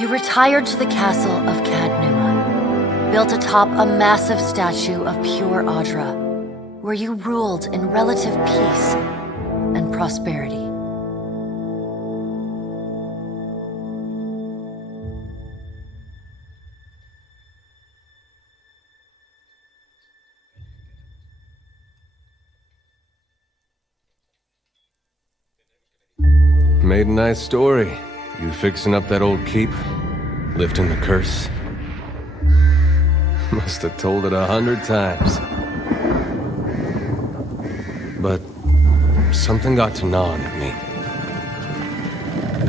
You retired to the castle of Cadnua, built atop a massive statue of pure Audra, where you ruled in relative peace and prosperity. Made a nice story. You fixing up that old keep? Lifting the curse? Must have told it 100 times. But something got to gnawing at me.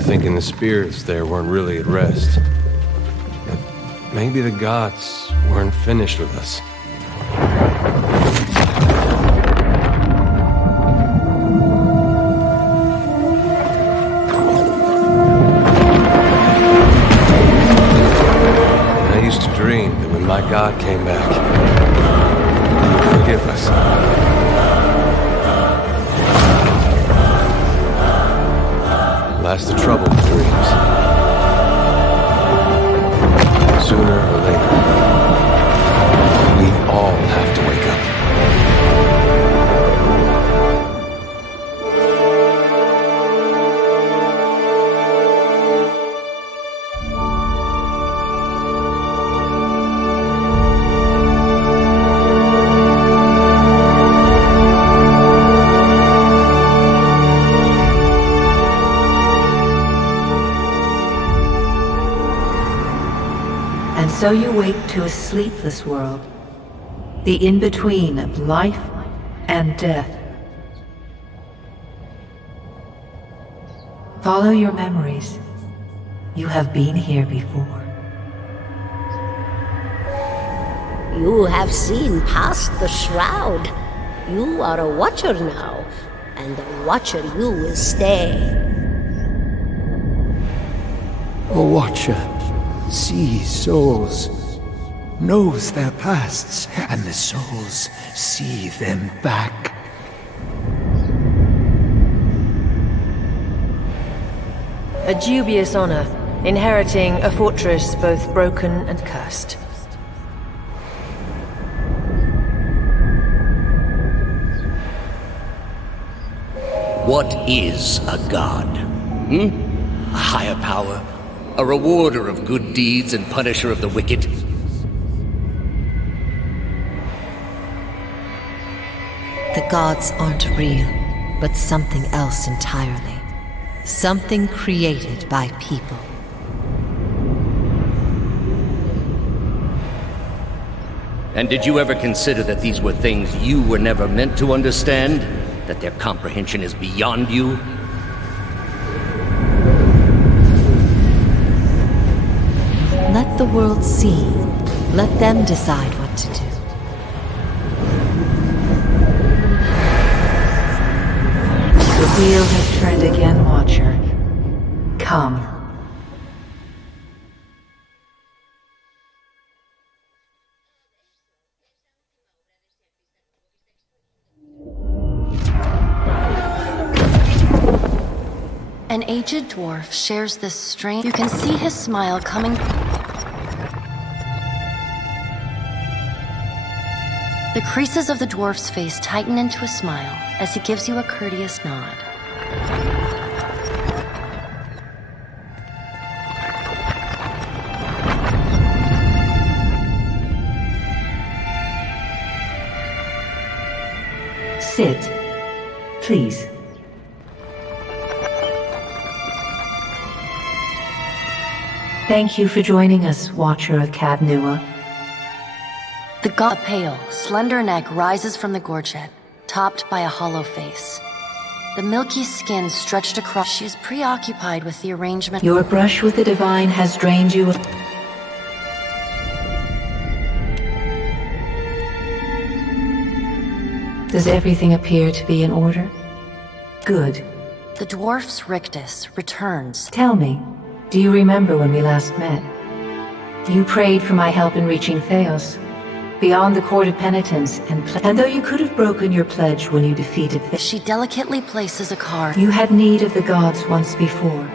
Thinking the spirits there weren't really at rest. That maybe the gods weren't finished with us. Dream that when my God came back, he would forgive us. Last the trouble with dreams. Sooner or later, we all have to wake up. So you wake to a sleepless world, the in-between of life and death. Follow your memories. You have been here before. You have seen past the shroud. You are a watcher now, and a watcher you will stay. A watcher sees souls, knows their pasts, and the souls see them back. A dubious honor, inheriting a fortress both broken and cursed. What is a god? A higher power? A rewarder of good deeds and punisher of the wicked? The gods aren't real, but something else entirely. Something created by people. And did you ever consider that these were things you were never meant to understand? That their comprehension is beyond you? Let the world see. Let them decide what to do. The wheel has turned again, Watcher. Come. An aged dwarf shares this strange... You can see his smile coming... The creases of the dwarf's face tighten into a smile as he gives you a courteous nod. Sit, please. Thank you for joining us, Watcher of Cadnua. The god pale, slender neck rises from the gorget, topped by a hollow face. The milky skin stretched across. She is preoccupied with the arrangement. Your brush with the divine has drained you. Does everything appear to be in order? Good. The dwarf's rictus returns. Tell me, do you remember when we last met? You prayed for my help in reaching Theos, beyond the Court of Penitence, and though you could have broken your pledge when you defeated Theos, She delicately places a card. you had need of the gods once before.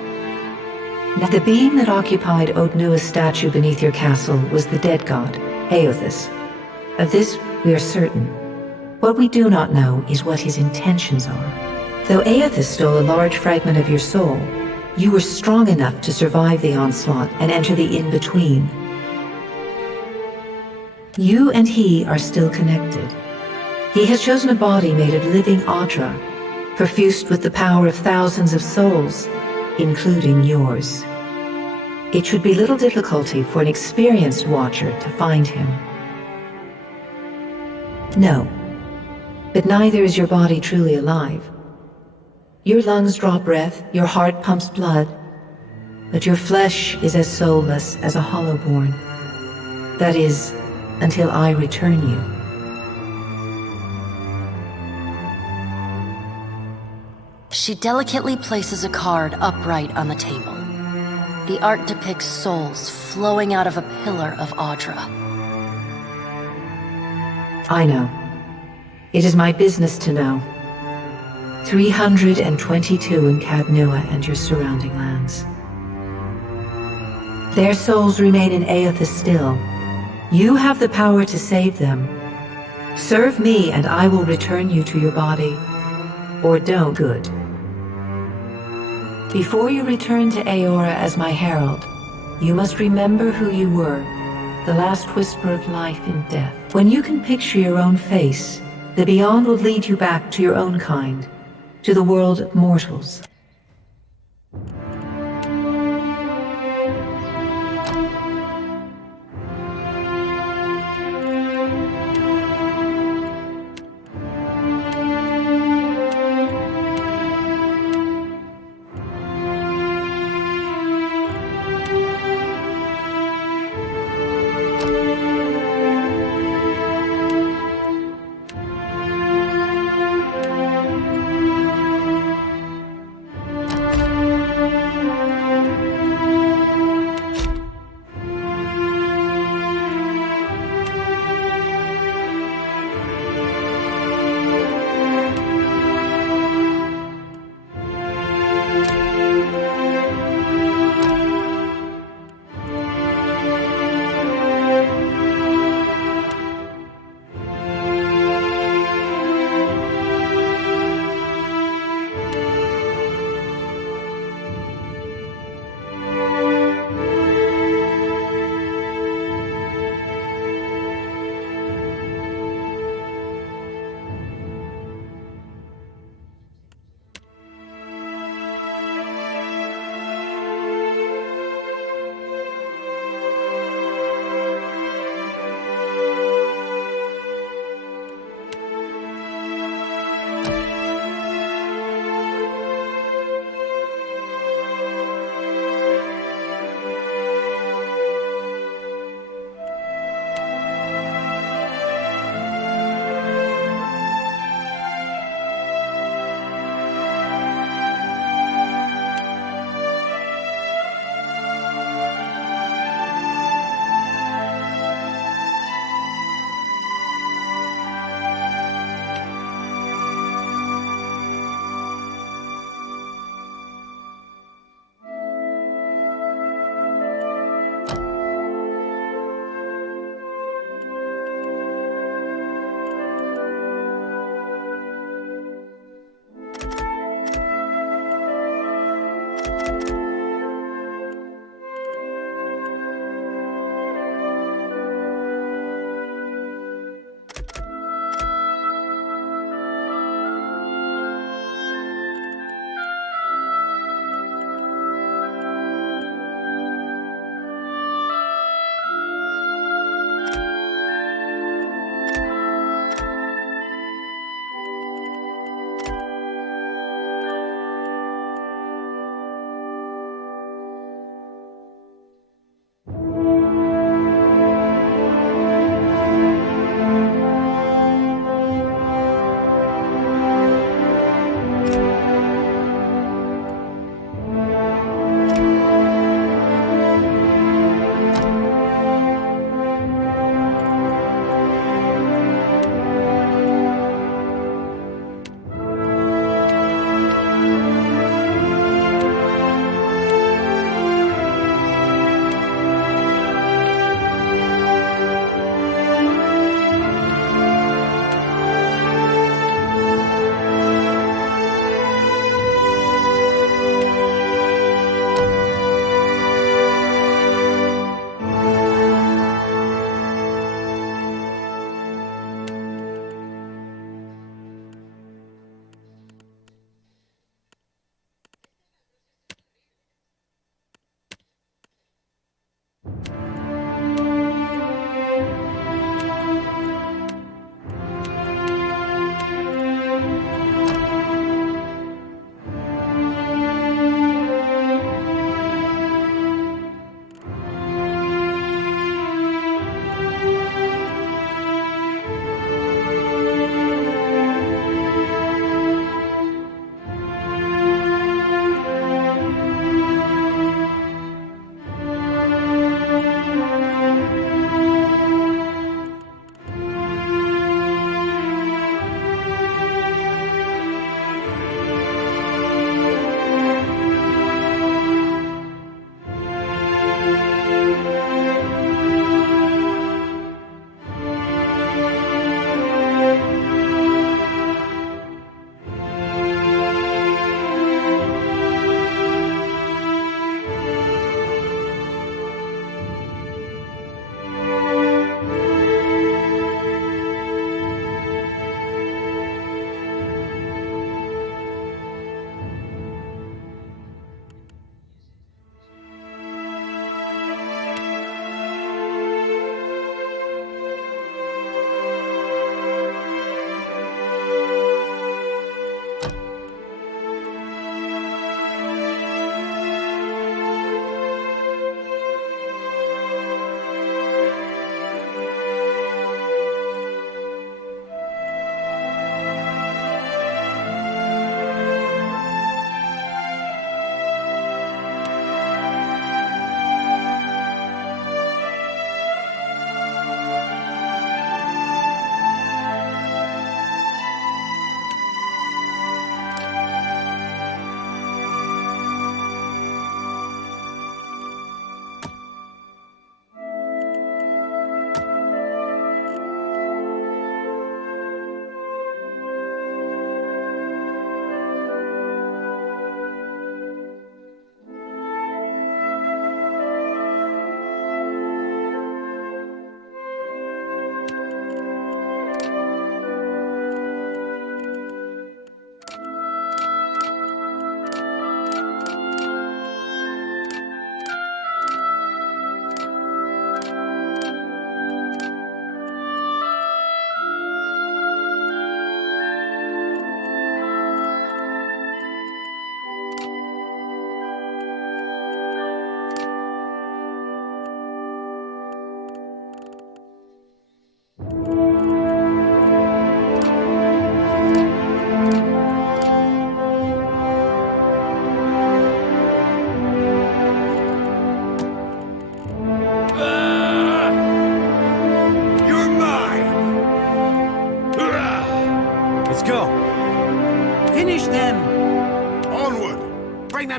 Now, the being that occupied Odnua's statue beneath your castle was the dead god, Aothis. Of this we are certain. What we do not know is what his intentions are. Though Aothis stole a large fragment of your soul, you were strong enough to survive the onslaught and enter the in-between. You and he are still connected. He has chosen a body made of living Audra, perfused with the power of thousands of souls, including yours. It should be little difficulty for an experienced watcher to find him. No, but neither is your body truly alive. Your lungs draw breath, your heart pumps blood, but your flesh is as soulless as a hollowborn. That is, until I return you. She delicately places a card upright on the table. The art depicts souls flowing out of a pillar of Audra. I know. It is my business to know. 322 in Cadnua and your surrounding lands. Their souls remain in Aothis still. You have the power to save them. Serve me and I will return you to your body. Or don't. Good. Before you return to Aora as my herald, you must remember who you were, the last whisper of life in death. When you can picture your own face, the beyond will lead you back to your own kind, to the world of mortals.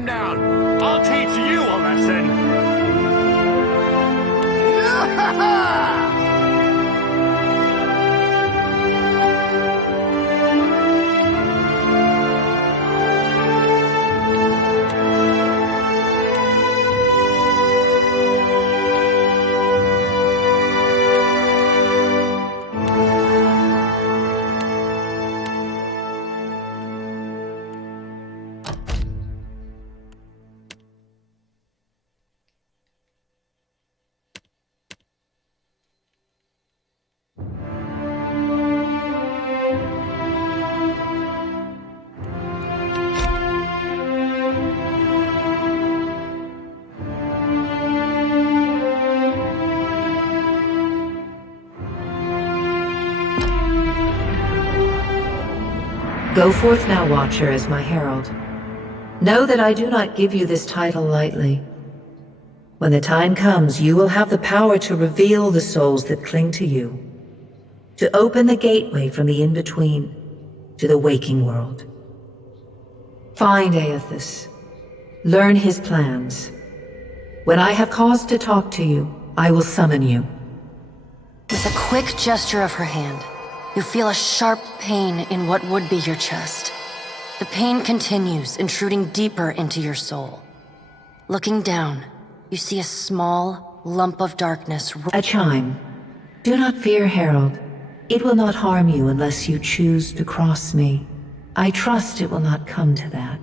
down. I'll teach you a lesson. Go forth now, Watcher, as my herald. Know that I do not give you this title lightly. When the time comes, you will have the power to reveal the souls that cling to you, to open the gateway from the in-between to the waking world. Find Aethys. Learn his plans. When I have cause to talk to you, I will summon you. With a quick gesture of her hand, you feel a sharp pain in what would be your chest. The pain continues, intruding deeper into your soul. Looking down, you see a small lump of darkness. A chime. Do not fear, Herald. It will not harm you unless you choose to cross me. I trust it will not come to that.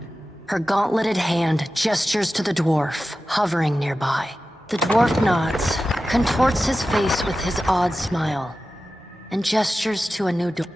Her gauntleted hand gestures to the dwarf, hovering nearby. The dwarf nods, contorts his face with his odd smile, and gestures to a new door.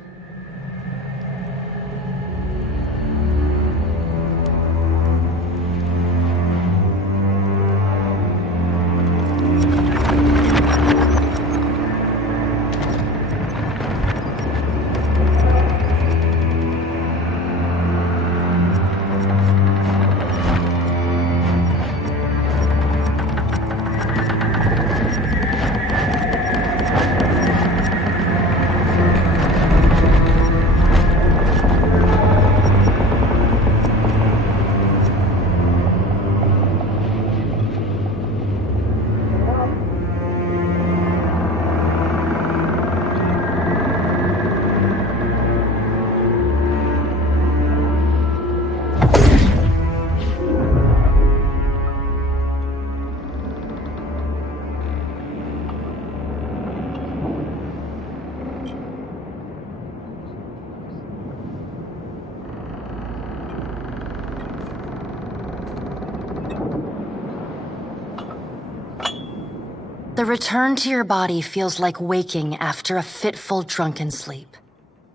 The return to your body feels like waking after a fitful drunken sleep.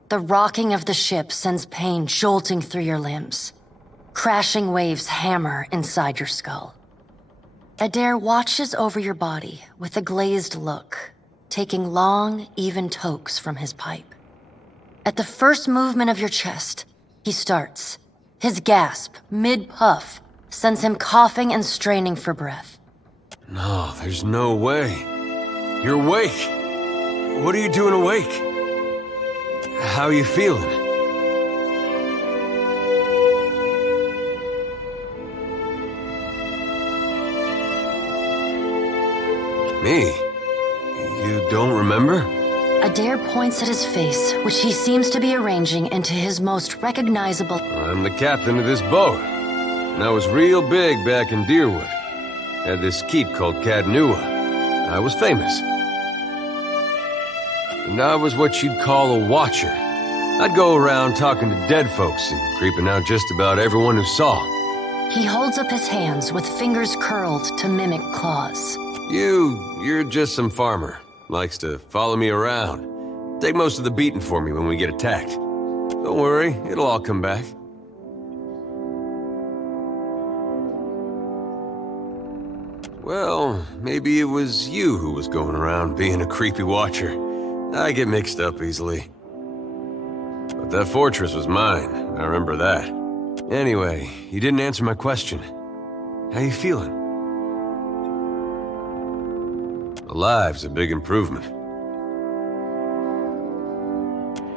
The rocking of the ship sends pain jolting through your limbs. Crashing waves hammer inside your skull. Adair watches over your body with a glazed look, taking long, even tokes from his pipe. At the first movement of your chest, he starts. His gasp, mid-puff, sends him coughing and straining for breath. No, there's no way. You're awake. What are you doing awake? How are you feeling? Me? You don't remember? Adair points at his face, which he seems to be arranging into his most recognizable... I'm the captain of this boat. And I was real big back in Deerwood. Had this keep called Cadnua. I was famous. And I was what you'd call a watcher. I'd go around talking to dead folks and creeping out just about everyone who saw. He holds up his hands with fingers curled to mimic claws. You're just some farmer. Likes to follow me around. Take most of the beating for me when we get attacked. Don't worry, it'll all come back. Well, maybe it was you who was going around being a creepy watcher. I get mixed up easily. But that fortress was mine, I remember that. Anyway, you didn't answer my question. How you feeling? Alive's a big improvement.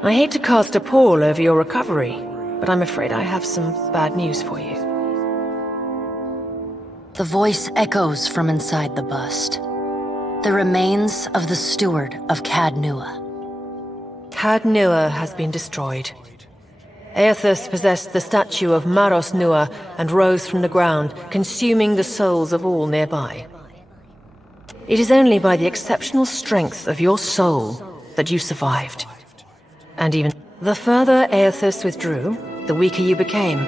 I hate to cast a pall over your recovery, but I'm afraid I have some bad news for you. The voice echoes from inside the bust. The remains of the steward of Cad Nua. Cad Nua has been destroyed. Aethys possessed the statue of Maros Nua and rose from the ground, consuming the souls of all nearby. It is only by the exceptional strength of your soul that you survived. And even the further Aethys withdrew, the weaker you became.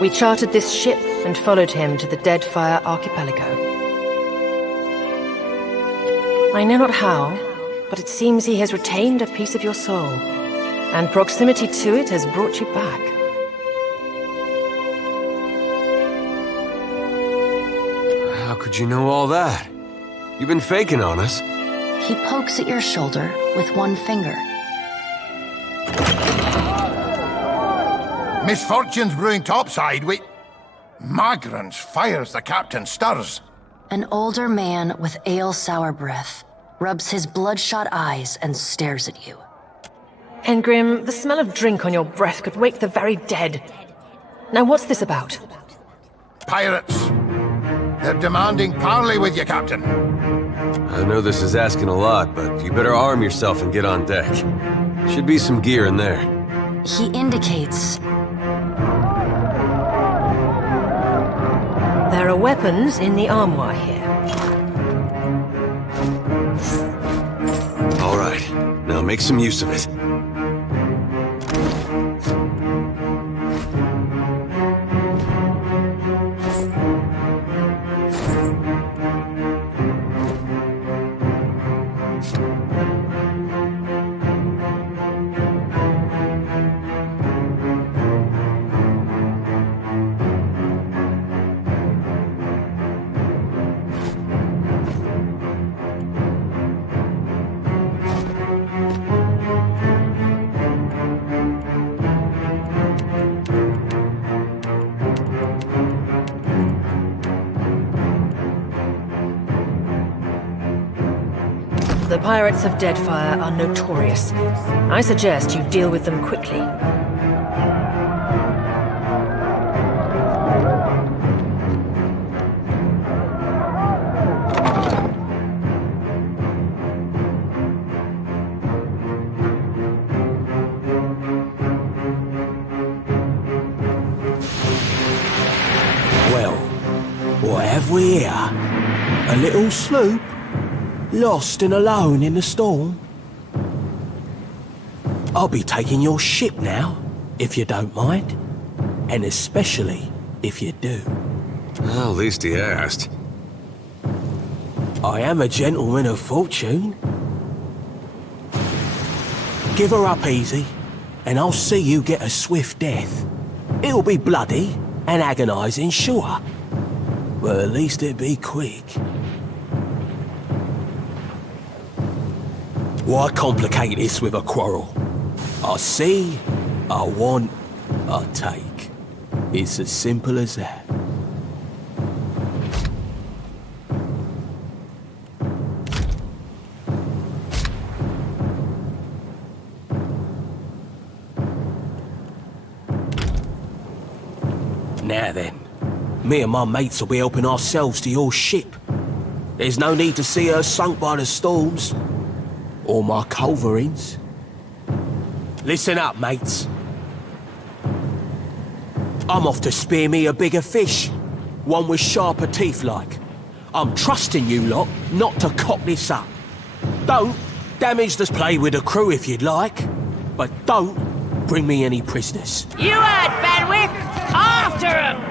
We chartered this ship and followed him to the Deadfire archipelago. I know not how, but it seems he has retained a piece of your soul, and proximity to it has brought you back. How could you know all that? You've been faking on us. He pokes at your shoulder with one finger. Misfortune's brewing topside. Magrans fires the captain stirs. An older man with ale-sour breath rubs his bloodshot eyes and stares at you. Engrim, the smell of drink on your breath could wake the very dead. Now what's this about? Pirates. They're demanding parley with you, Captain. I know this is asking a lot, but you better arm yourself and get on deck. Should be some gear in there. He indicates. There are weapons in the armoire here. All right, now make some use of it. The pirates of Deadfire are notorious. I suggest you deal with them quickly. Well, what have we here? A little sloop? Lost and alone in the storm? I'll be taking your ship now, if you don't mind. And especially if you do. Well, at least he asked. I am a gentleman of fortune. Give her up easy, and I'll see you get a swift death. It'll be bloody and agonizing, sure. But at least it'll be quick. Why complicate this with a quarrel? I see, I want, I take. It's as simple as that. Now then, me and my mates will be helping ourselves to your ship. There's no need to see her sunk by the storms. Or my culverins. Listen up, mates. I'm off to spear me a bigger fish. One with sharper teeth like. I'm trusting you lot not to cock this up. Don't damage the play with the crew if you'd like. But don't bring me any prisoners. You heard, Benwick! After him!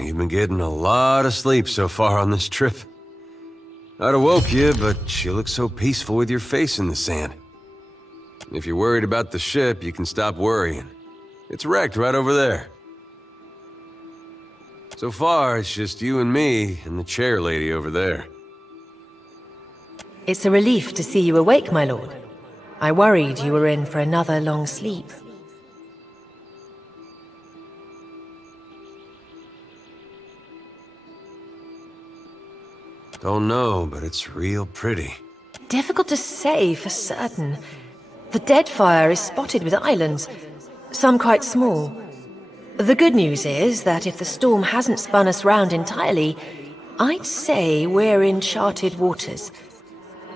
You've been getting a lot of sleep so far on this trip. I'd have woke you, but you look so peaceful with your face in the sand. If you're worried about the ship, you can stop worrying. It's wrecked right over there. So far, it's just you and me and the chair lady over there. It's a relief to see you awake, my lord. I worried you were in for another long sleep. Don't know, but it's real pretty. Difficult to say for certain. The Deadfire is spotted with islands, some quite small. The good news is that if the storm hasn't spun us round entirely, I'd say we're in charted waters.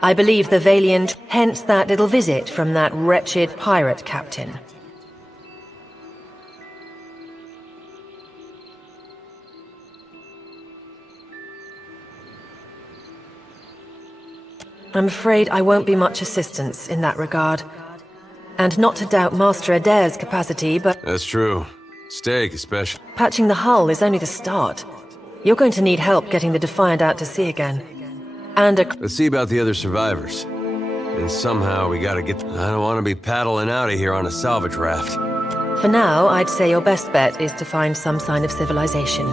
I believe the Valiant, hence that little visit from that wretched pirate captain. I'm afraid I won't be much assistance in that regard. And not to doubt Master Adair's capacity, but... That's true. Steak, especially. Patching the hull is only the start. You're going to need help getting the Defiant out to sea again. And Let's see about the other survivors. And somehow we gotta get... I don't want to be paddling out of here on a salvage raft. For now, I'd say your best bet is to find some sign of civilization.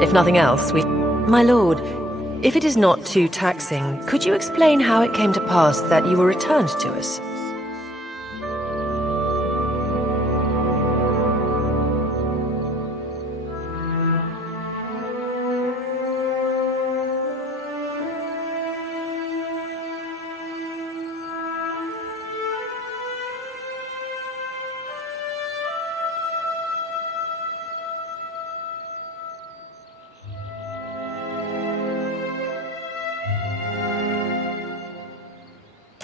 If nothing else, we... My lord, if it is not too taxing, could you explain how it came to pass that you were returned to us?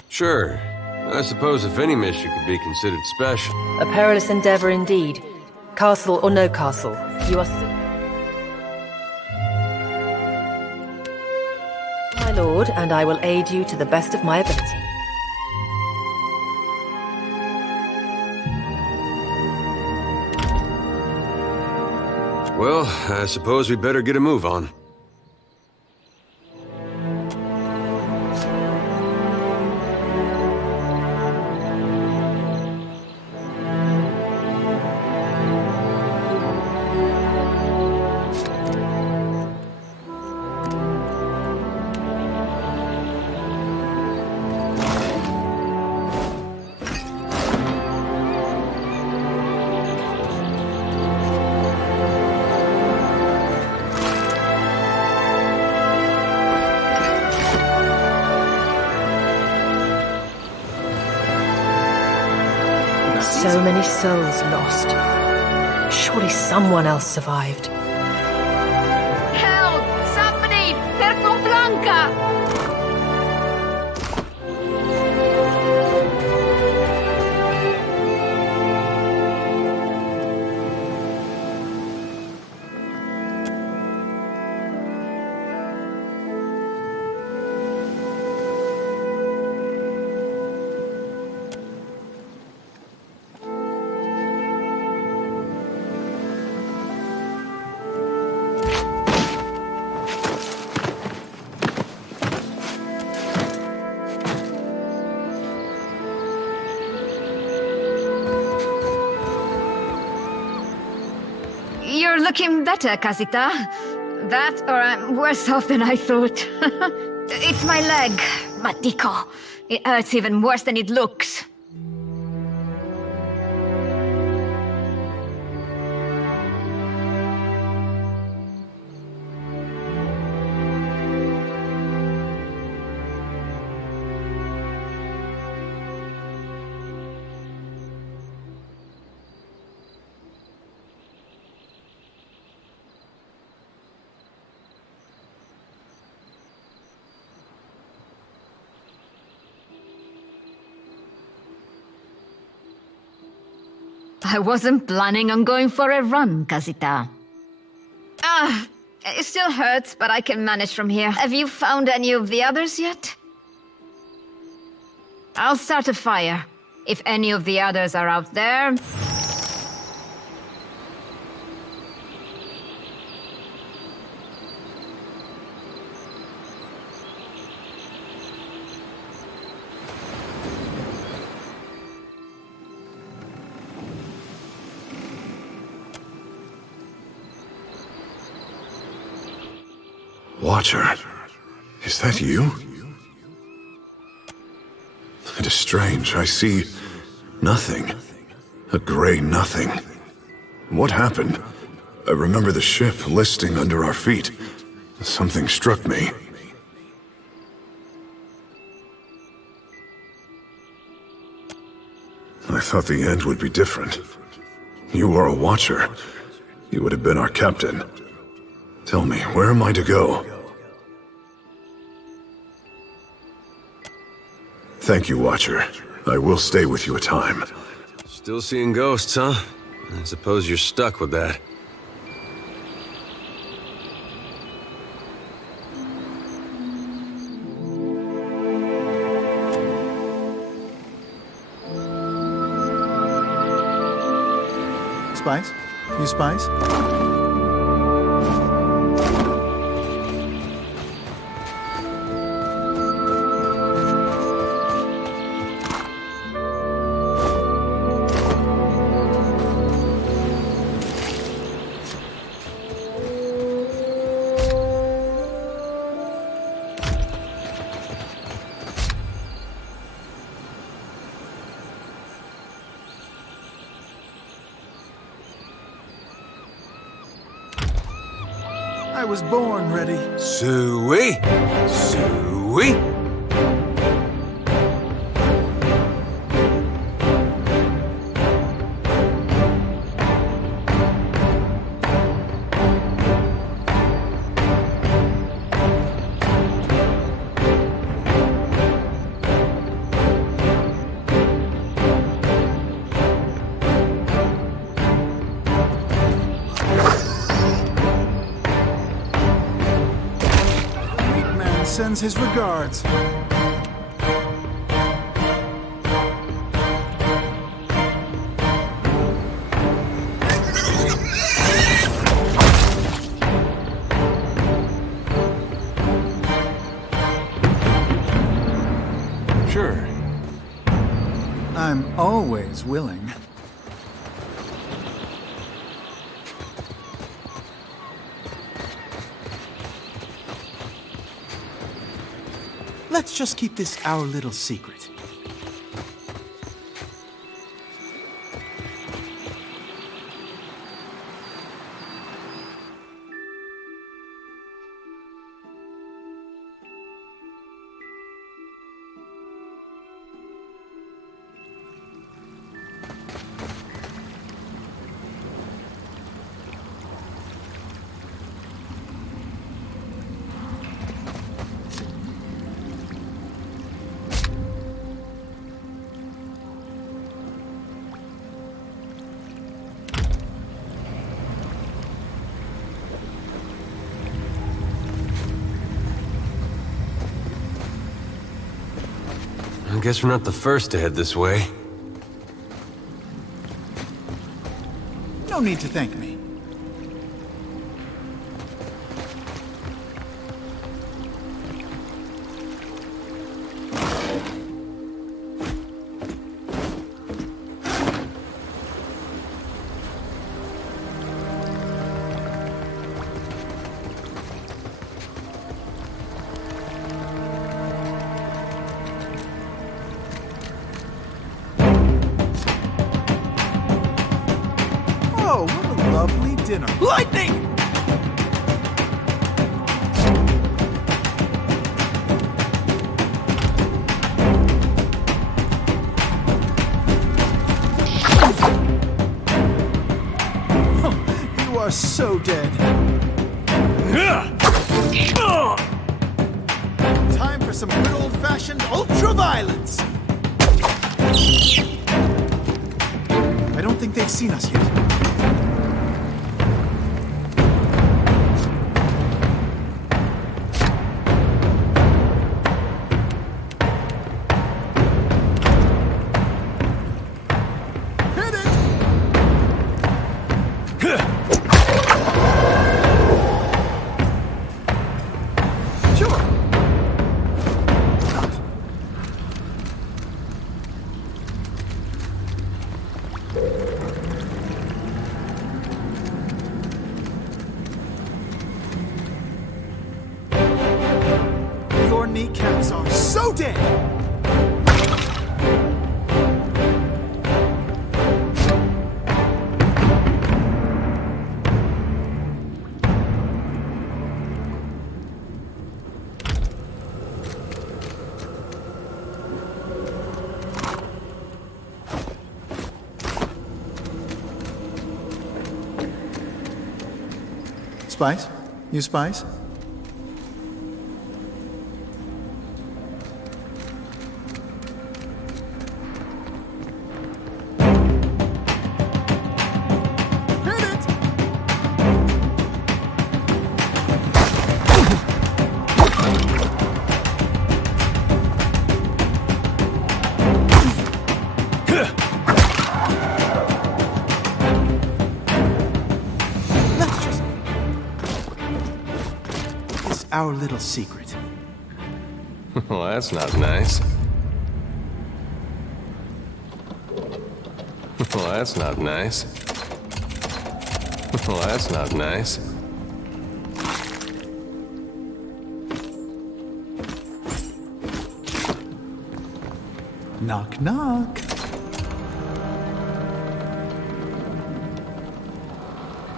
Sure. I suppose if any mission could be considered special. A perilous endeavor indeed. Castle or no castle, you are still... My lord, and I will aid you to the best of my ability. Well, I suppose we better get a move on. So many souls lost. Surely someone else survived. Help! Somebody! Perco Blanca! You're looking better, Casita. That, or I'm worse off than I thought. It's my leg, Matico. It hurts even worse than it looks. I wasn't planning on going for a run, Casita. It still hurts, but I can manage from here. Have you found any of the others yet? I'll start a fire. If any of the others are out there... Watcher, is that you? It is strange. I see nothing. A gray nothing. What happened? I remember the ship listing under our feet. Something struck me. I thought the end would be different. You are a Watcher. You would have been our captain. Tell me, where am I to go? Thank you, Watcher. I will stay with you a time. Still seeing ghosts, huh? I suppose you're stuck with that. Spies? You spies? I was born ready. Suey! Suey! Sends his regards. Sure. I'm always willing. Let's just keep this our little secret. I guess we're not the first to head this way. No need to thank me. Oh, what a lovely dinner. Lightning! You are so dead. Time for some good old-fashioned ultra-violence. I don't think they've seen us yet. kneecaps are so dead! Spice? You Spice? Our little secret. Well, that's not nice. Well, that's not nice. Well, that's not nice. Knock, knock.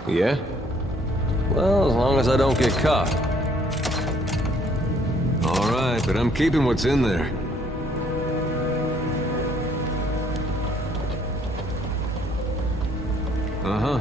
Yeah? Well, as long as I don't get caught. All right, but I'm keeping what's in there. Uh-huh.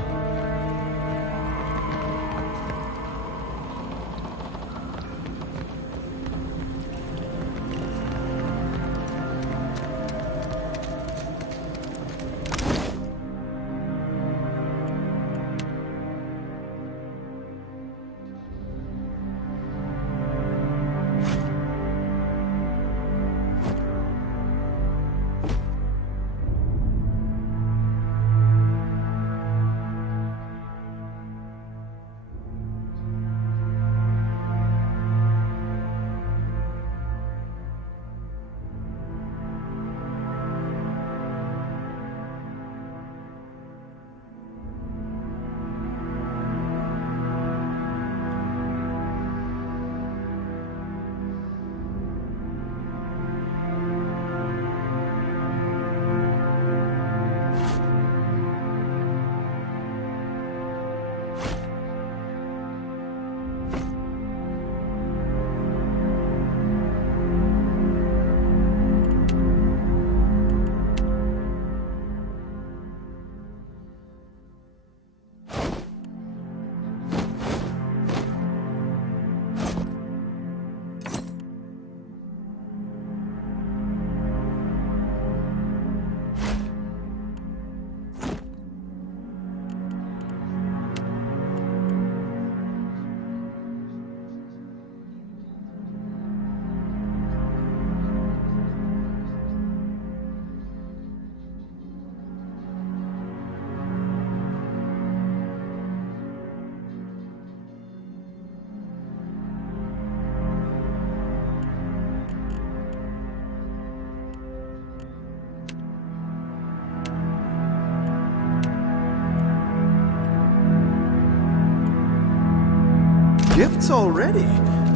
Gifts already?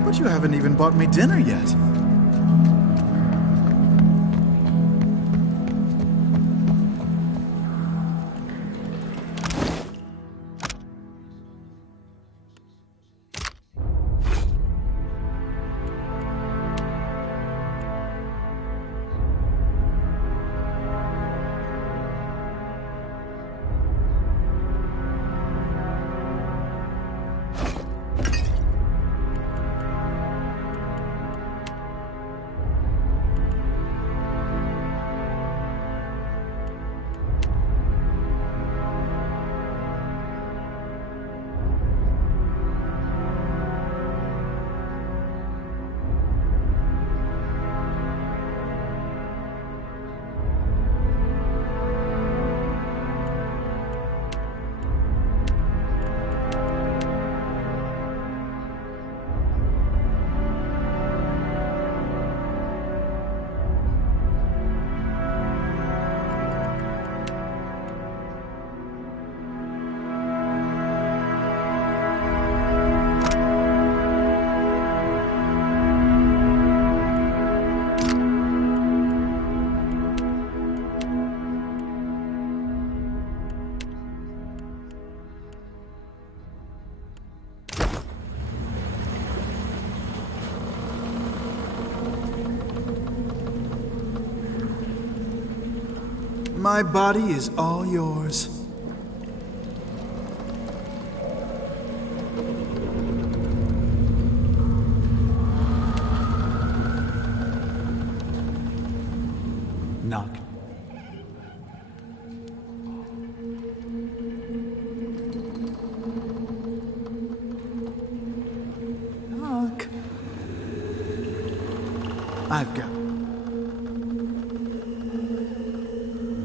But you haven't even bought me dinner yet. My body is all yours. Knock. Knock. I've got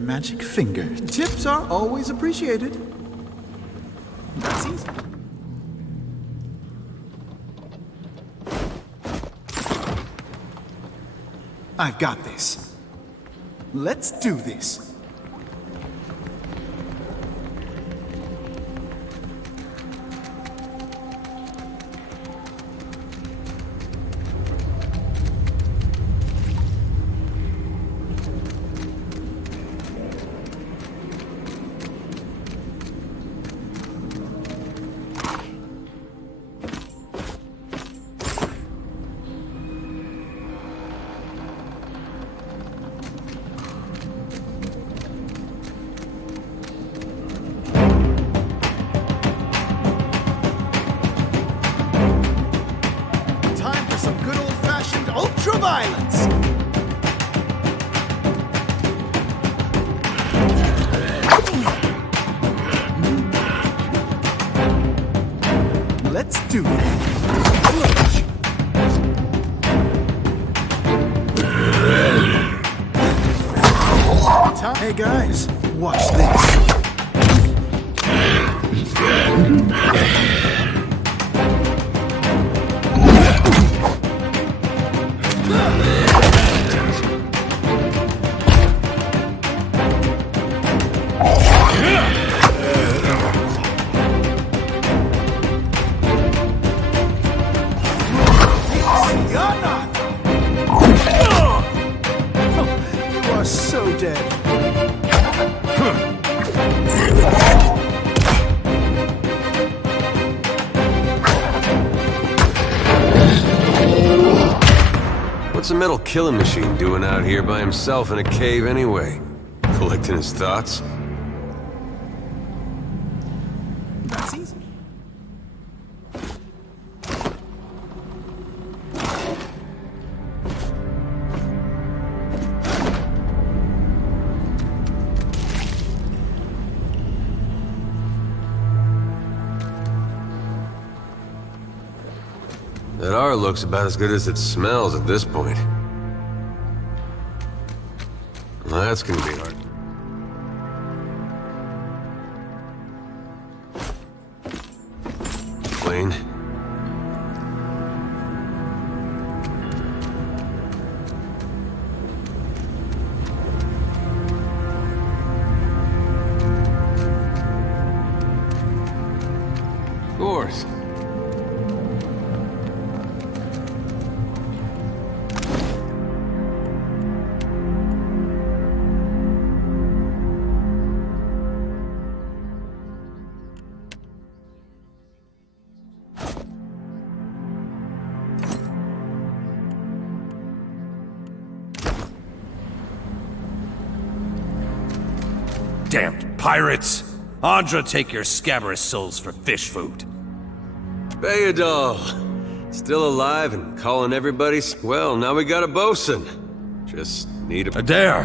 magic finger. Tips are always appreciated. That's easy. I've got this. Let's do this. Violence. Let's do it. Hey guys, watch this. What's a metal killing machine doing out here by himself in a cave anyway? Collecting his thoughts? That's easy. That R looks about as good as it smells at this point. Well, that's gonna be hard. Clean. Of course. Damned pirates! Andra, take your scabrous souls for fish food. Bayadol! Still alive and calling everybody's... Well, now we got a bosun. Just need a... Adair!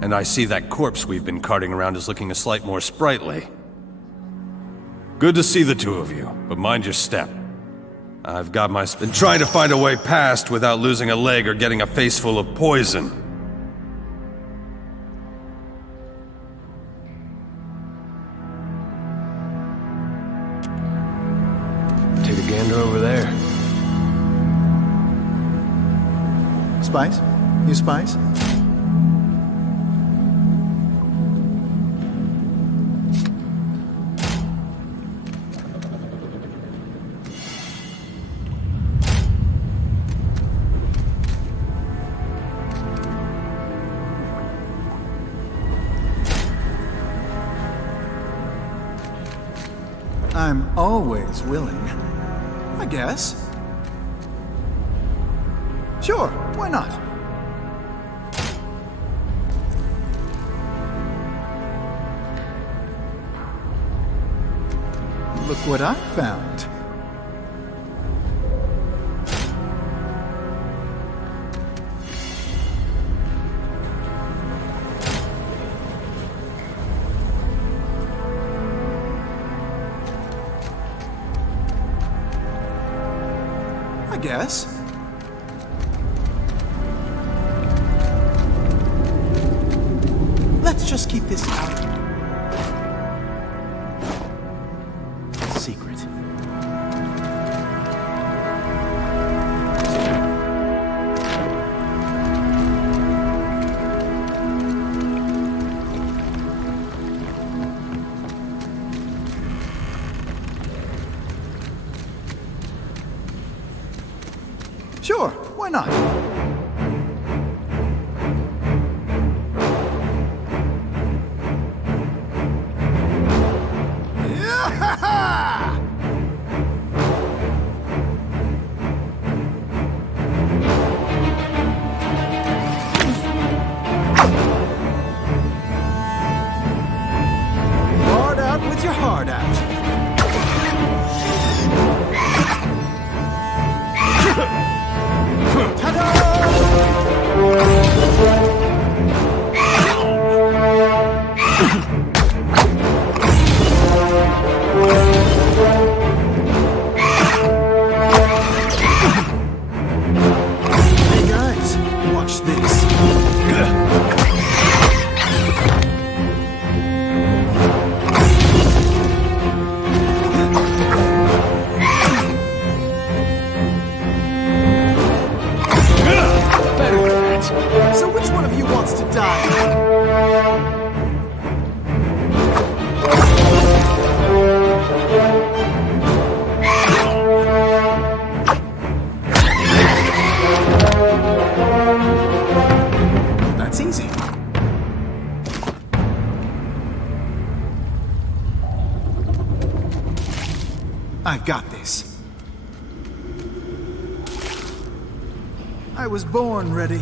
And I see that corpse we've been carting around is looking a slight more sprightly. Good to see the two of you, but mind your step. I've got been trying to find a way past without losing a leg or getting a face full of poison. Take a gander over there. Spice? You spice? I'm always willing, I guess. Sure, why not? Look what I found. I guess. Let's just keep this out. Secret. Sure, why not? Hard out with your heart out. Hey guys, watch this. So which one of you wants to die? That's easy. I've got this. I was born ready.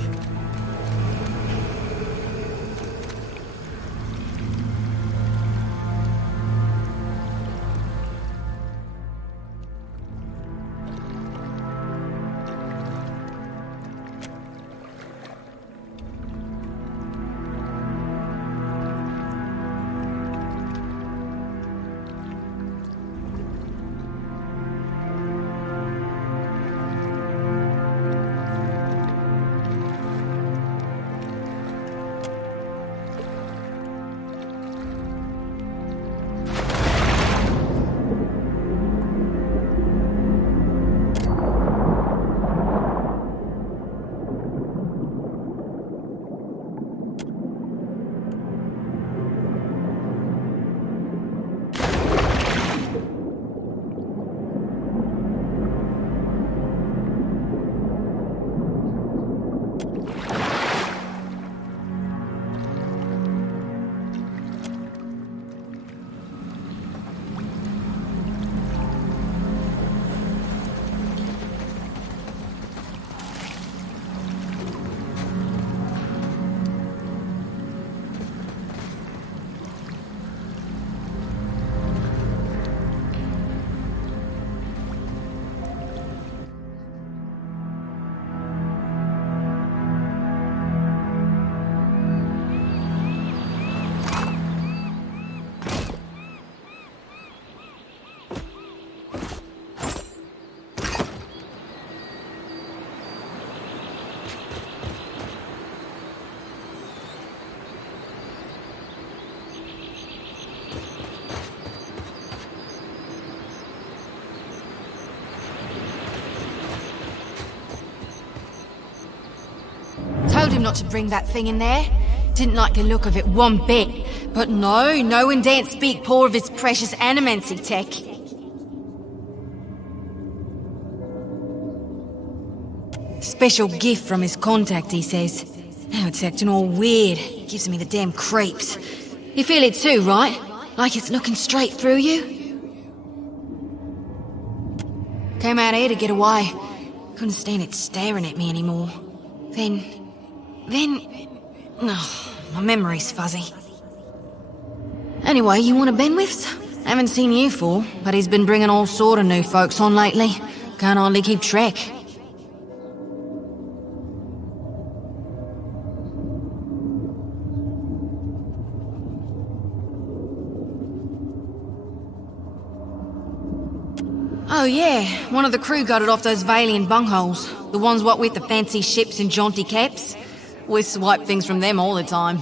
Told him not to bring that thing in there. Didn't like the look of it one bit. But no one daren't speak poor of his precious animancy tech. Special gift from his contact, he says. Now it's acting all weird. Gives me the damn creeps. You feel it too, right? Like it's looking straight through you? Came out here to get away. Couldn't stand it staring at me anymore. Then... Oh, my memory's fuzzy. Anyway, you want a Benwith's? Haven't seen you for, but he's been bringing all sort of new folks on lately. Can't hardly keep track. Oh yeah, one of the crew got it off those Valian bungholes. The ones what with the fancy ships and jaunty caps. We swipe things from them all the time.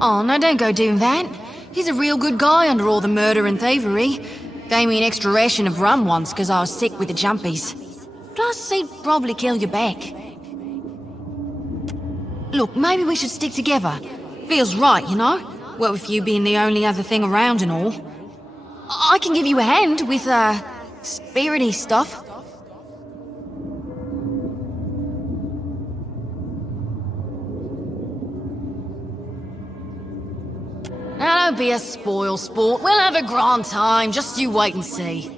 Oh, no, don't go doing that. He's a real good guy under all the murder and thievery. Gave me an extra ration of rum once because I was sick with the jumpies. Plus, he'd probably kill you back. Look, maybe we should stick together. Feels right, you know? Well, with you being the only other thing around and all. I can give you a hand with, spirity stuff. Now, don't be a spoil sport. We'll have a grand time. Just you wait and see.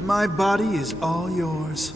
My body is all yours.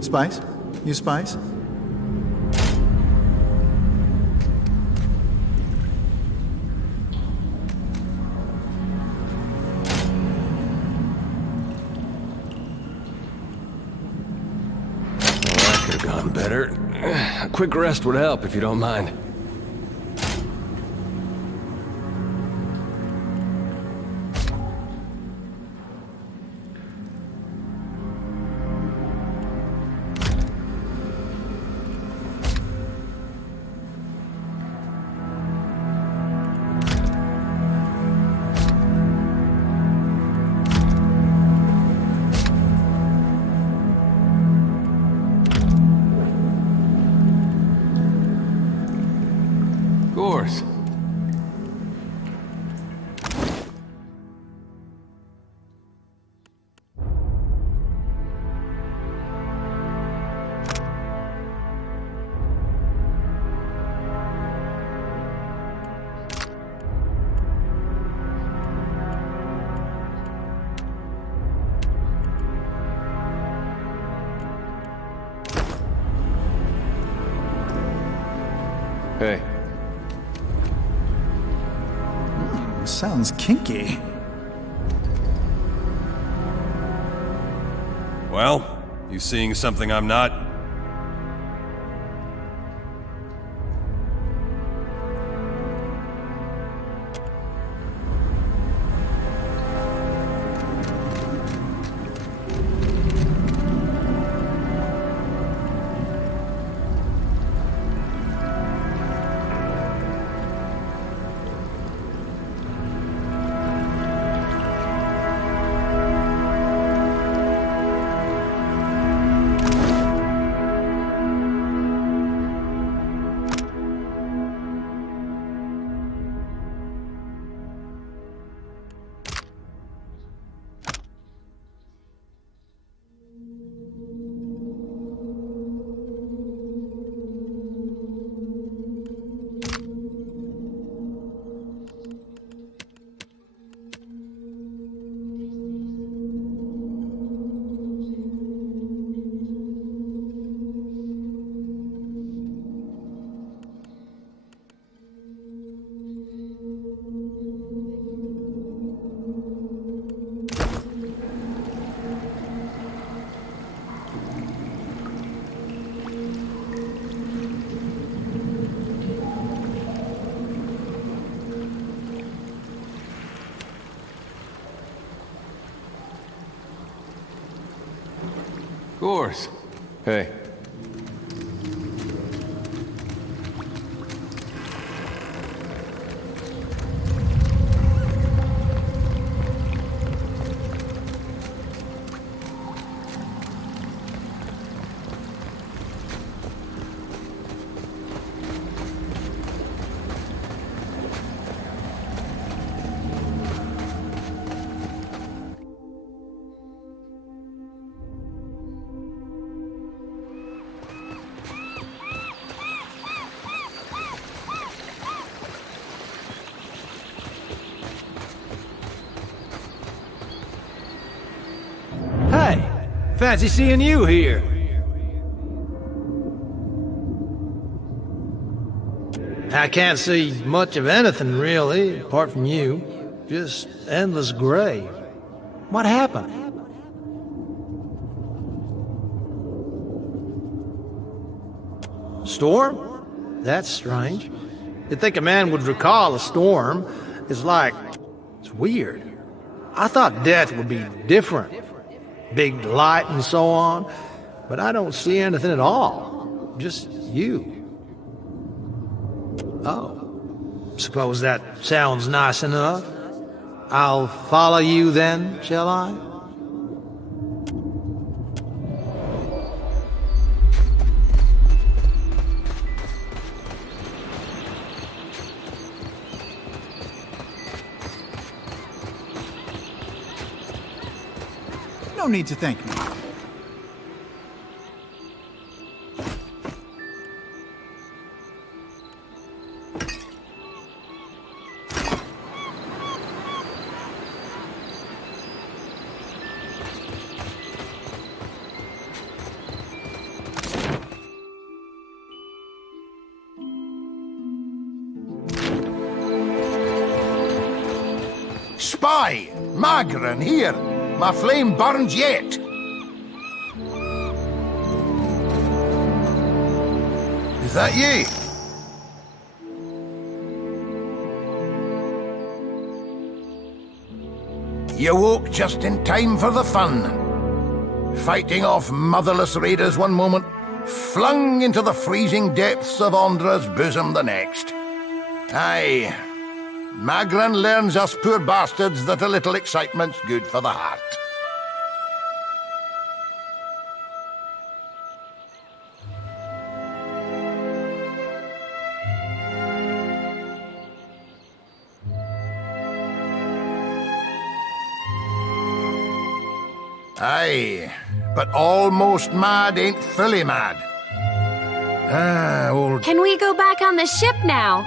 Spice? You spice? That could have gone better. A quick rest would help if you don't mind. Hey. Sounds kinky. Well, you seeing something I'm not? Of course. Hey. Fancy seeing you here. I can't see much of anything, really, apart from you. Just endless gray. What happened? Storm? That's strange. You'd think a man would recall a storm. It's weird. I thought death would be different. Big light and so on, but I don't see anything at all. Just you. Oh, suppose that sounds nice enough. I'll follow you then, shall I? No need to thank me. Spy! Magran, here! My flame burns yet! Is that ye? You woke just in time for the fun. Fighting off motherless raiders one moment, flung into the freezing depths of Ondra's bosom the next. Aye, Magran learns us poor bastards that a little excitement's good for the heart. Aye, but almost mad ain't fully mad. Ah, old... Can we go back on the ship now?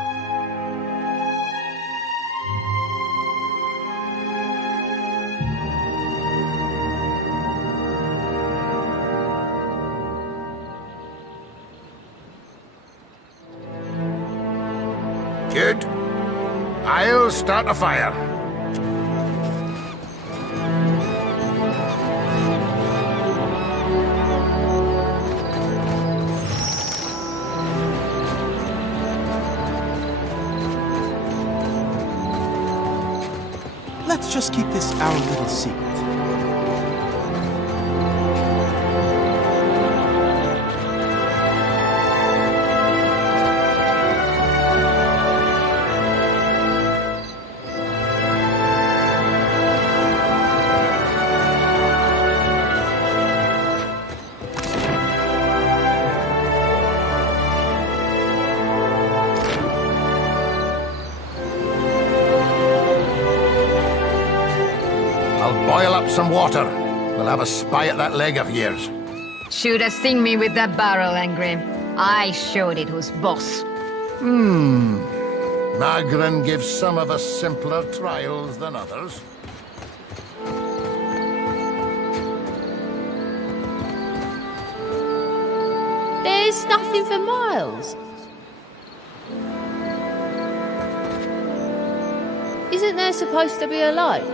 Good. I'll start a fire. Let's just keep this our little secret. Boil up some water. We'll have a spy at that leg of yours. Should have seen me with that barrel, Angrim. I showed it who's boss. Magran gives some of us simpler trials than others. There's nothing for miles. Isn't there supposed to be a light?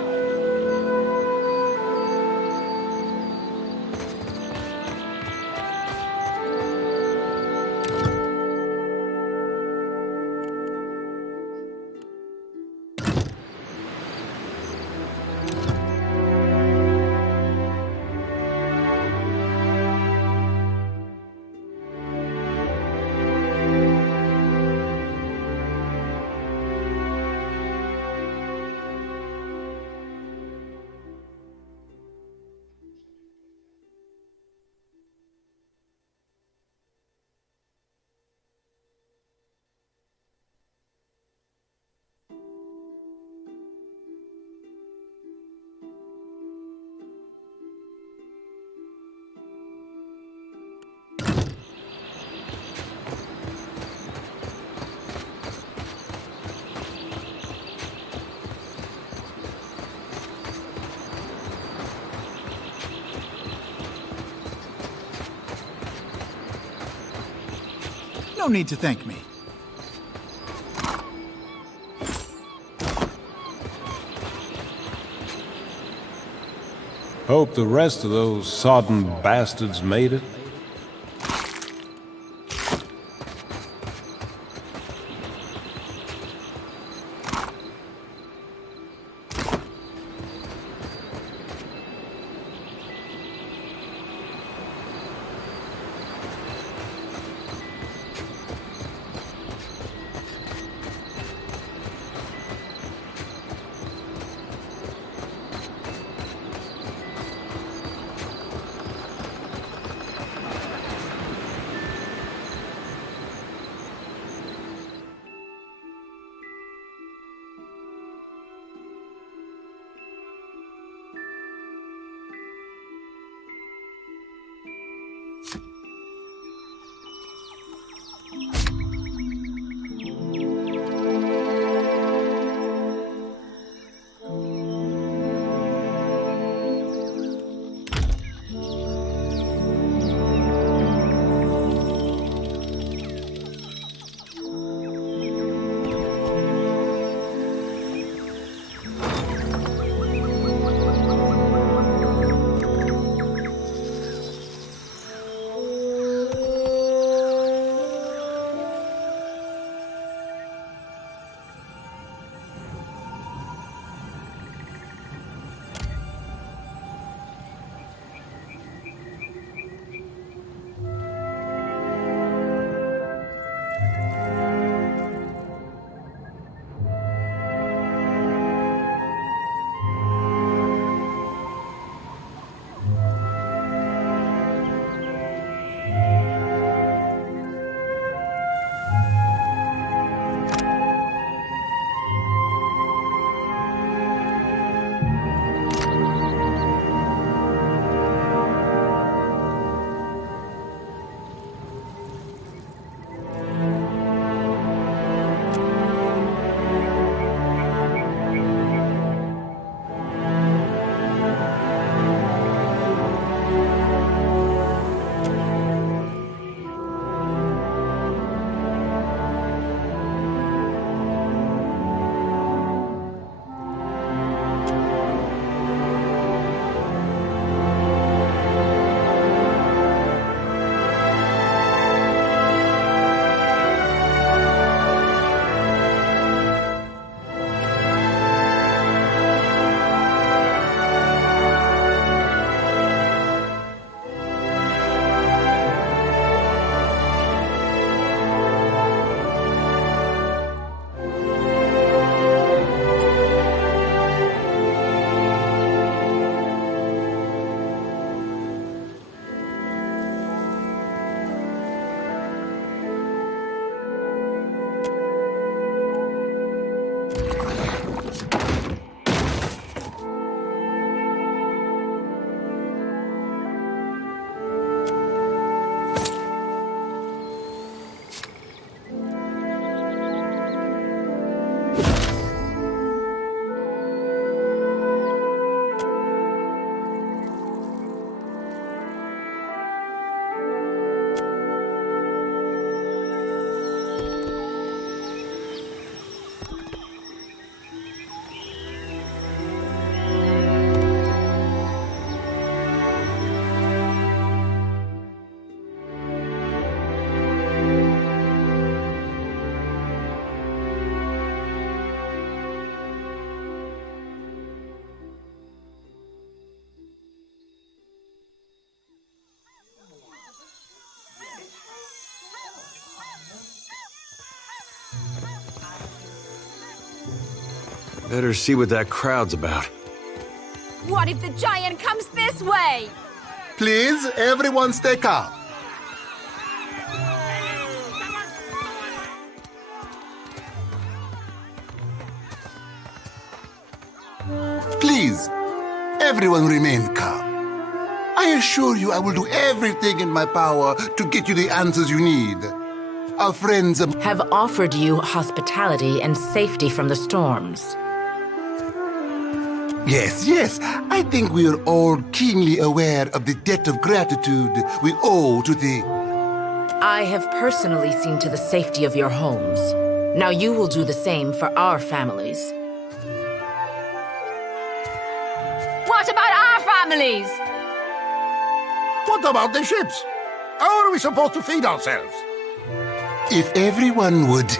No need to thank me. Hope the rest of those sodden bastards made it. Better see what that crowd's about. What if the giant comes this way? Please, everyone stay calm. Please, everyone remain calm. I assure you I will do everything in my power to get you the answers you need. Our friends have offered you hospitality and safety from the storms. Yes. I think we are all keenly aware of the debt of gratitude we owe to the... I have personally seen to the safety of your homes. Now you will do the same for our families. What about our families? What about the ships? How are we supposed to feed ourselves? If everyone would...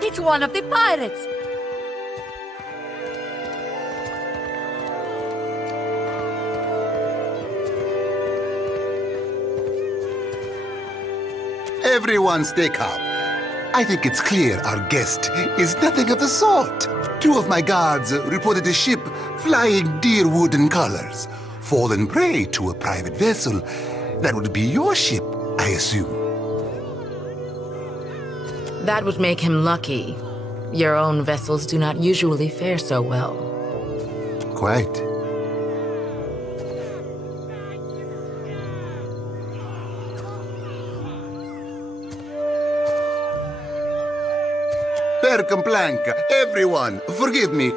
It's one of the pirates! Everyone stay calm. I think it's clear our guest is nothing of the sort. 2 of my guards reported a ship flying deer wooden colors, fallen prey to a private vessel. That would be your ship, I assume. That would make him lucky. Your own vessels do not usually fare so well. Quite. Per complanca, everyone, forgive me.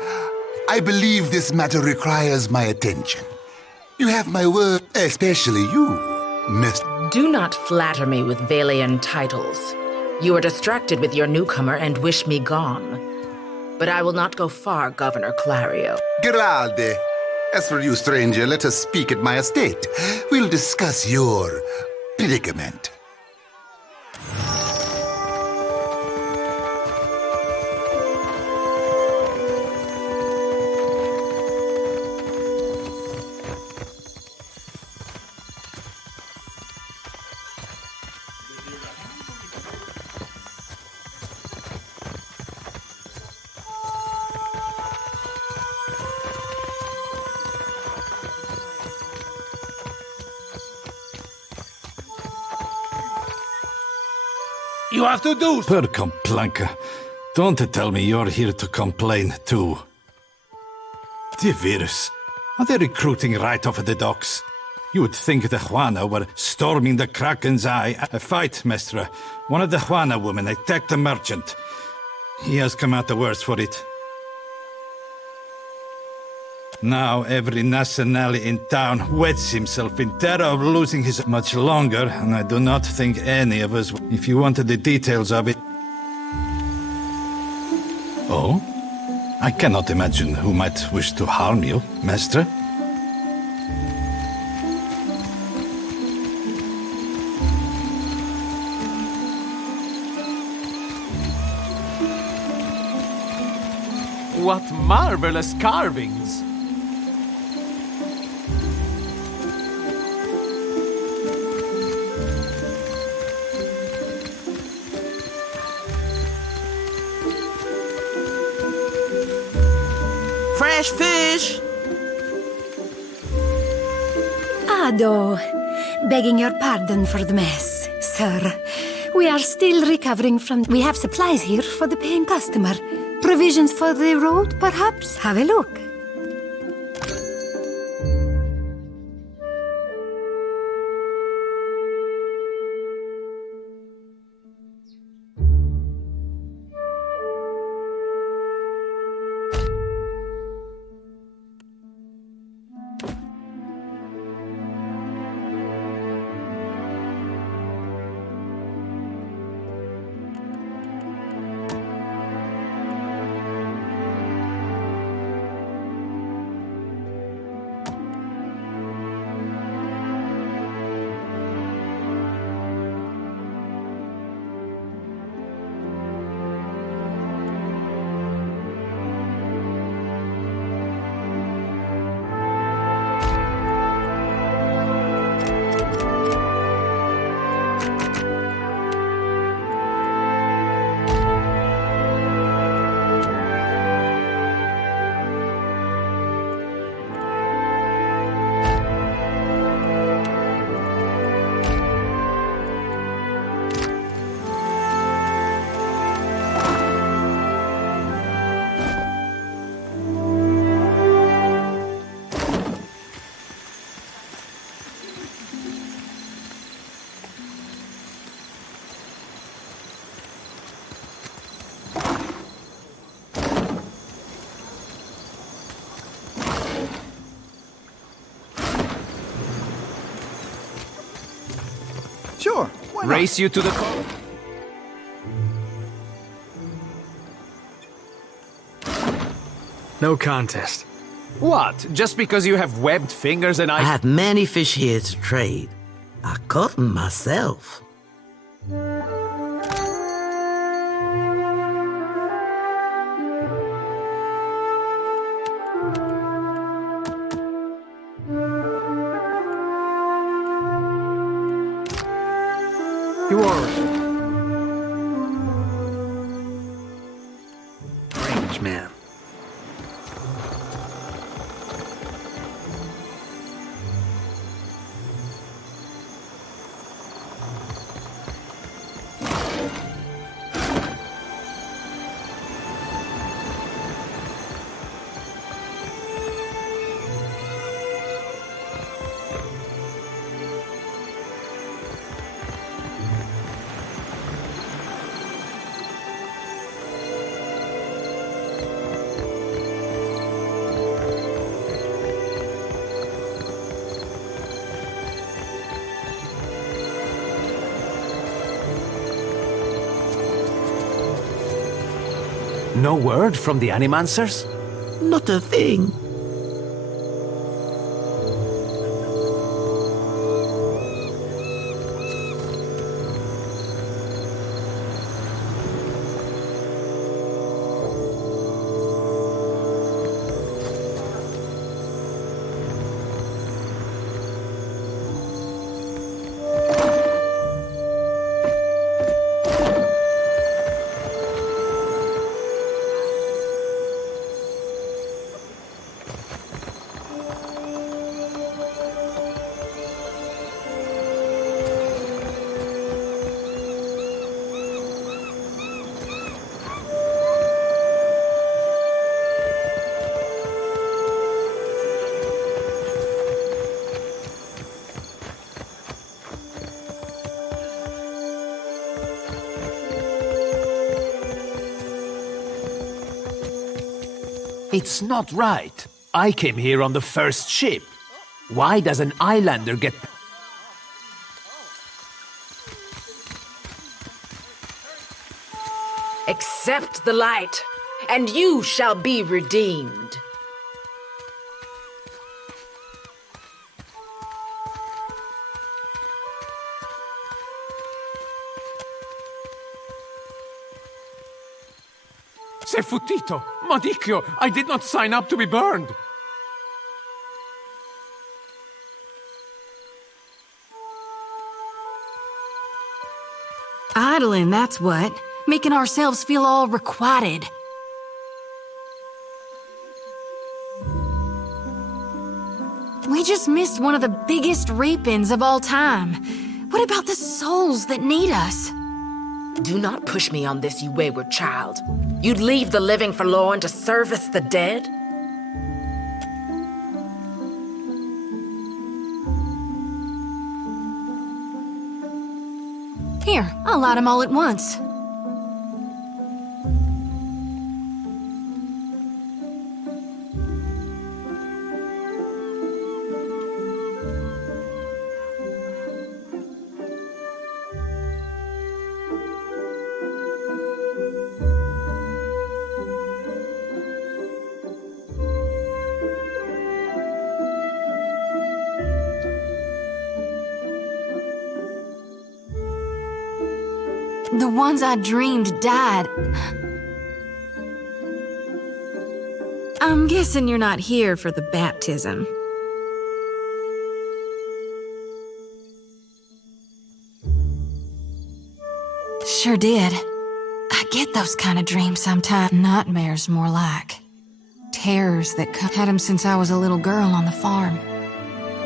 I believe this matter requires my attention. You have my word, especially you, Miss... Do not flatter me with Valian titles. You are distracted with your newcomer and wish me gone. But I will not go far, Governor Clario. Grande. As for you, stranger, let us speak at my estate. We'll discuss your predicament. You have to do... Per complanca, don't tell me you're here to complain too. The virus. Are they recruiting right off of the docks? You would think the Juana were storming the Kraken's eye. A fight, Mestra. One of the Juana women attacked a merchant. He has come out the worse for it. Now every nationale in town wets himself in terror of losing his much longer, and I do not think any of us, if you wanted the details of it. Oh? I cannot imagine who might wish to harm you, Mestre. What marvelous carvings! Fresh fish! Ado, begging your pardon for the mess, sir. We are still recovering from... We have supplies here for the paying customer. Provisions for the road, perhaps? Have a look. Sure, why not? Race you to the car. No contest. What? Just because you have webbed fingers and I have many fish here to trade. I caught them myself. Yours. Strange man. No word from the Animancers? Not a thing. It's not right. I came here on the first ship. Why does an islander get... Accept the light, and you shall be redeemed. Se futito! Madicchio! I did not sign up to be burned! Idling, that's what. Making ourselves feel all requited. We just missed one of the biggest reapings of all time. What about the souls that need us? Do not push me on this, you wayward child. You'd leave the living forlorn to service the dead? Here, I'll light them all at once. The ones I dreamed died. I'm guessing you're not here for the baptism. Sure did. I get those kind of dreams sometimes. Nightmares, more like. Terrors that had them since I was a little girl on the farm.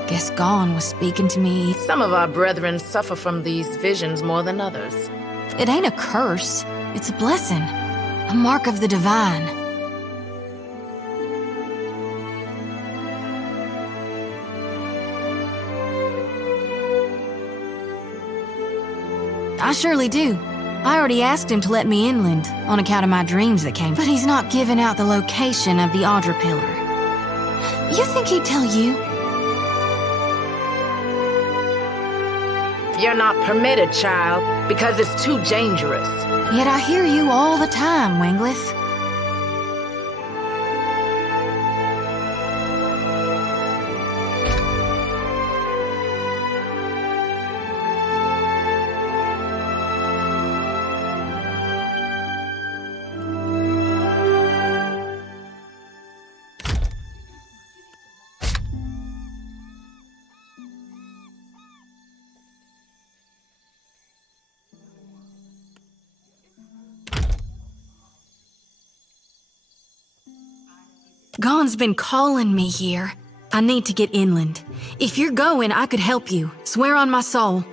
Guess Gone was speaking to me. Some of our brethren suffer from these visions more than others. It ain't a curse. It's a blessing. A mark of the divine. I surely do. I already asked him to let me inland on account of my dreams that came, but he's not giving out the location of the Audra Pillar. You think he'd tell you? You're not permitted, child, because it's too dangerous. Yet I hear you all the time, Wenglith. Gon's been calling me here. I need to get inland. If you're going, I could help you. Swear on my soul.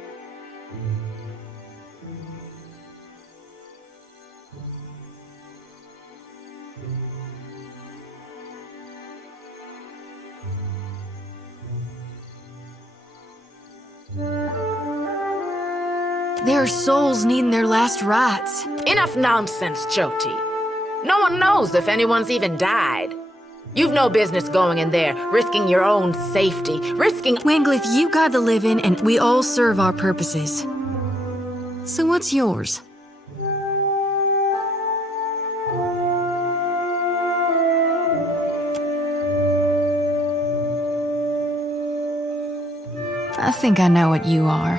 There are souls needing their last rites. Enough nonsense, Jyoti. No one knows if anyone's even died. You've no business going in there, risking your own safety, risking— Wenglith, you got the living, and we all serve our purposes. So what's yours? I think I know what you are.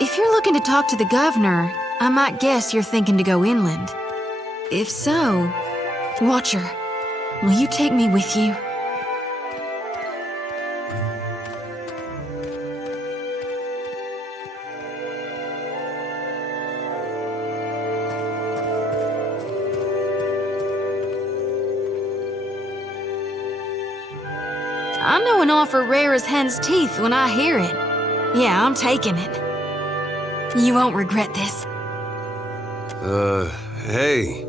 If you're looking to talk to the governor, I might guess you're thinking to go inland. If so, Watcher, will you take me with you? I know an offer rare as hen's teeth when I hear it. Yeah, I'm taking it. You won't regret this. Hey.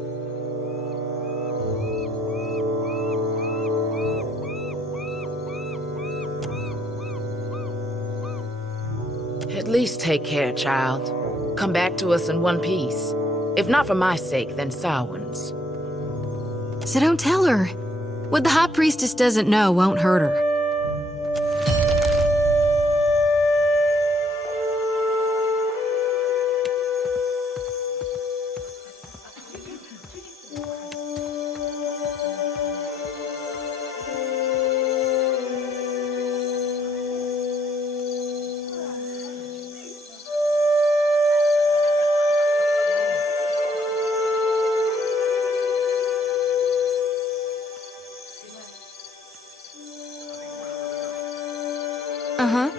At least take care, child. Come back to us in one piece. If not for my sake, then Samhain's. So don't tell her. What the High Priestess doesn't know won't hurt her. Uh-huh.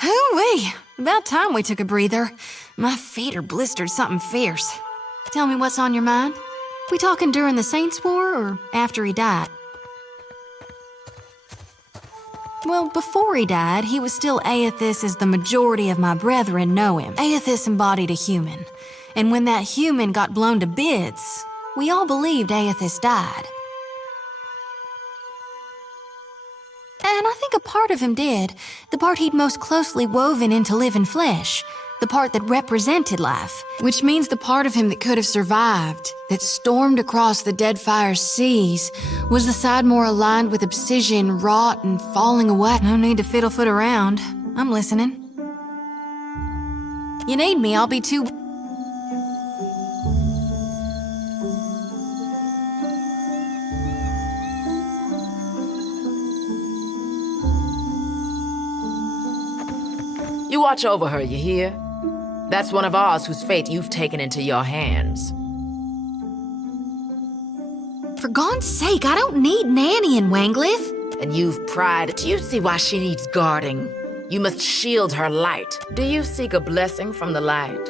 Hoo-wee! About time we took a breather. My feet are blistered something fierce. Tell me what's on your mind. We talking during the Saints' War or after he died? Well, before he died, he was still Aethys as the majority of my brethren know him. Aethys embodied a human. And when that human got blown to bits, we all believed Aethys died. And I think a part of him did. The part he'd most closely woven into living flesh. The part that represented life. Which means the part of him that could have survived, that stormed across the Deadfire seas, was the side more aligned with obsidian, rot, and falling away. No need to fiddle-foot around. I'm listening. You need me, I'll be too— You watch over her, you hear? That's one of ours whose fate you've taken into your hands. For God's sake, I don't need nannying, Wenglith. And you've pride. Do you see why she needs guarding? You must shield her light. Do you seek a blessing from the light?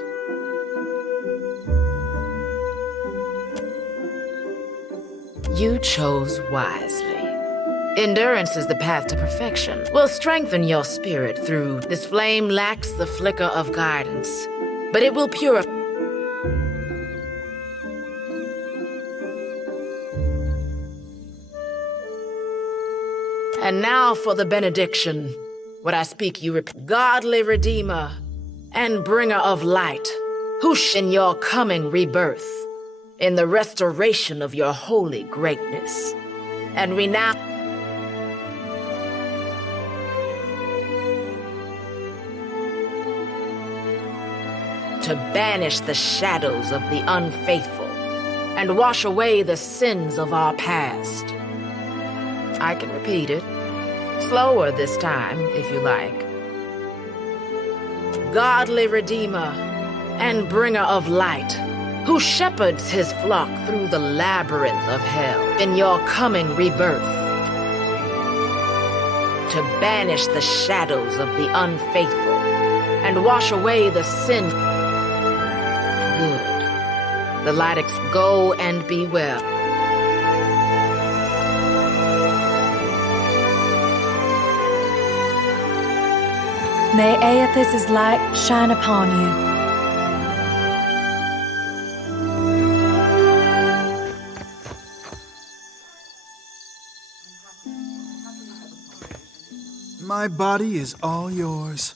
You chose wisely. Endurance is the path to perfection. We'll strengthen your spirit through. This flame lacks the flicker of guidance, but it will purify. And now for the benediction. What I speak, you repeat. Godly Redeemer, and bringer of light, who in your coming rebirth, in the restoration of your holy greatness, and renown to banish the shadows of the unfaithful and wash away the sins of our past. I can repeat it, slower this time, if you like. Godly Redeemer and bringer of light, who shepherds his flock through the labyrinth of hell in your coming rebirth, to banish the shadows of the unfaithful and wash away the sin. Good. The light go and be well. May Aethys' light shine upon you. My body is all yours.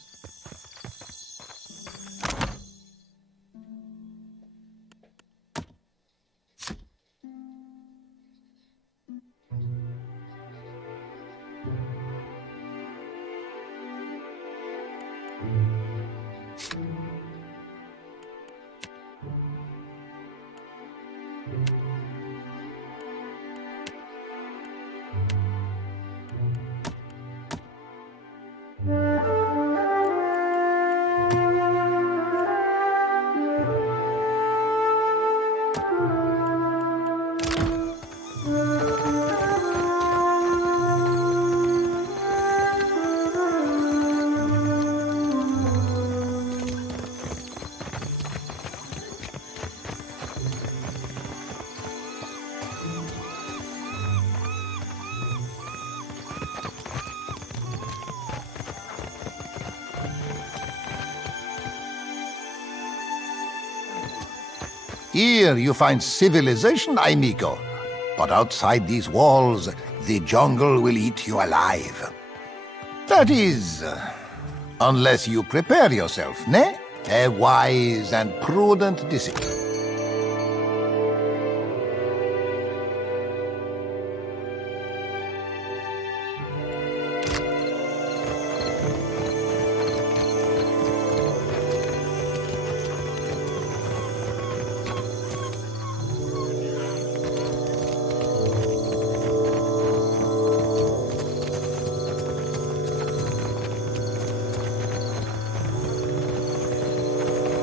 Here you find civilization, amigo. But outside these walls, the jungle will eat you alive. That is, unless you prepare yourself, ne? A wise and prudent decision.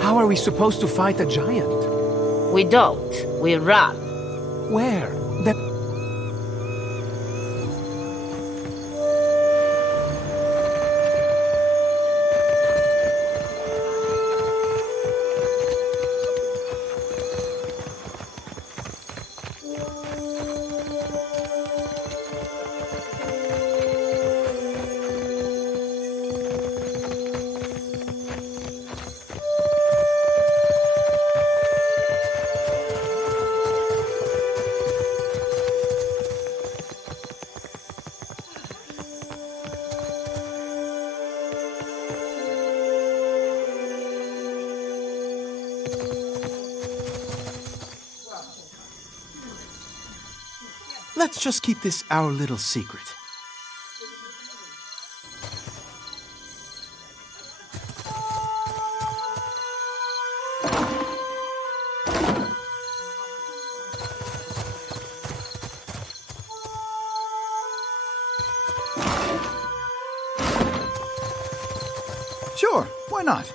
How are we supposed to fight a giant? We don't. We run. Where? That... Let's just keep this our little secret. Sure, why not?